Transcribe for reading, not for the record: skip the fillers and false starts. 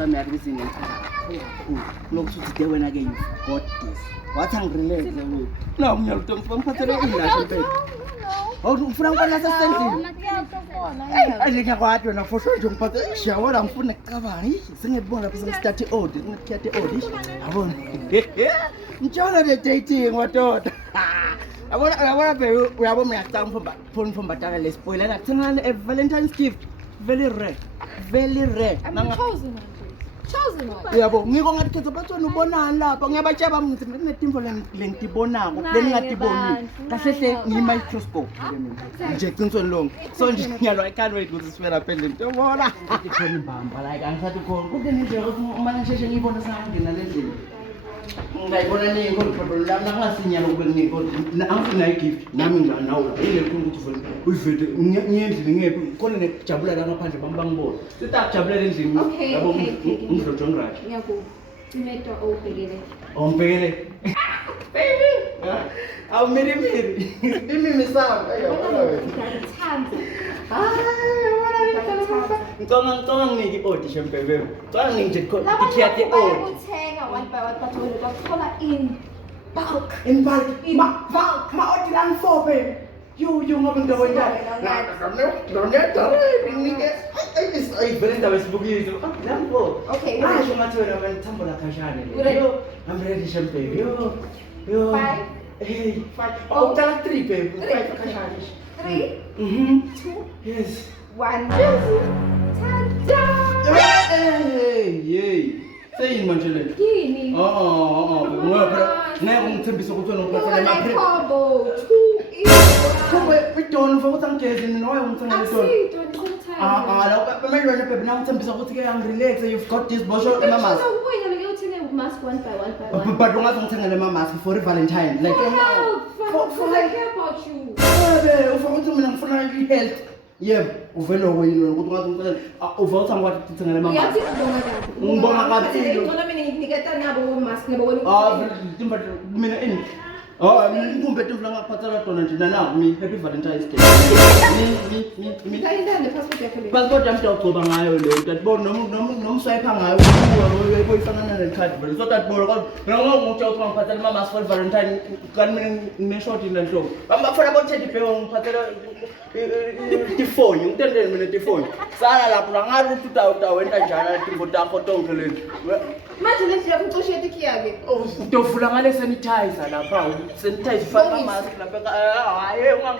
sami yakubizini lokuthi de wena ke you got this what angirelax wena no mnyaluto ngiphathele indasho phela ufuna ngibona sasendlini ayike kwathi wena for sure nje ngiphathe shawara ngifuna ukucabanga singibona lapho singistart old ngikhethe old yabona ngitshona le dating watoda yabona baby uyabona ngiyacanga mfombatane le spoiler nakuthengana a Valentine's gift very rare I'm chosen one. Yabo ngiko ngathi ketho bathona ubonana lapha ngiyabatshela mthi netimvo lengitibonako lengingatiboni kahle ngi microscope nje qinisweni lonke so nje ngiyalwa I can't wait ukuthi sifera phela into yobona ikhona imbamba like angisathi khona kodwa nje uma ngisheshe ngiyibona sangena lendlela ngayibona ningi kodwa la ngasinyala ukubenika angifuna igift nami nganawo ile ukuthi uyivete ngiyendlini ngephi khona nekujabula la ngaphandle bangibona sitakujabula endlini yabo ngizojongirayo ngiyakho imeto obhekele baby awu miri imimi sami ngiyathanza ngicabanga nginiki audition baby ngicabanga nginje ikhiyate audition uthenga one by one but wena uthola in bulk ma audition for baby you ngoba into oyinjani nginike ayivele indaba esibukile lambo okay asho ngathi wena wena la khashane yo I'm ready champagne yo 5 hey 5 oh tala 3 baby 5 khashane 3 2 yes 1 tada hey sayini manje le yini ngoba ngeke ngithembise ukuthi wena ungiphathele emaphre Don't forget I'm getting no I'm telling you. Don't Remember baby now ngithembisa ukuthi ke angirelax you've got this bosho mama. Mask one by one. But don't ask ngithengele ma mask for Valentine like for I care about you. Ufuna mina ngifuna health. Yebo, uvela wena ukuthi ngathi ngicela uvotha ngathi ngithengele ma mask. Yathi ngibonga kabi. Ngibonga kabi. Ngicela mina nginiketa nabo mask nabo wena. Timba mina ini ngumbe tifuna ngaphathela tona nje nana mi happy Valentine's Day. Mi Ngayindane passport yakho le. passport yami ngiyogcoba ngayo le utatibona nomswipe ngayo uyifana nale card bro so tatibona kodwa ngokuthi ngiphathela mama for Valentine kanti mina ngine-short inhloko bafuna bo-teddy bear ngiphathela tifoni ngitendele mina tifoni sala lapho ngathi ukuthi utawenta njani timbo takho tonke lezi Manje lethi yakucoshe etikiyake. Utofula ngale sanitizer lapha sanitize faka mask lapha hayi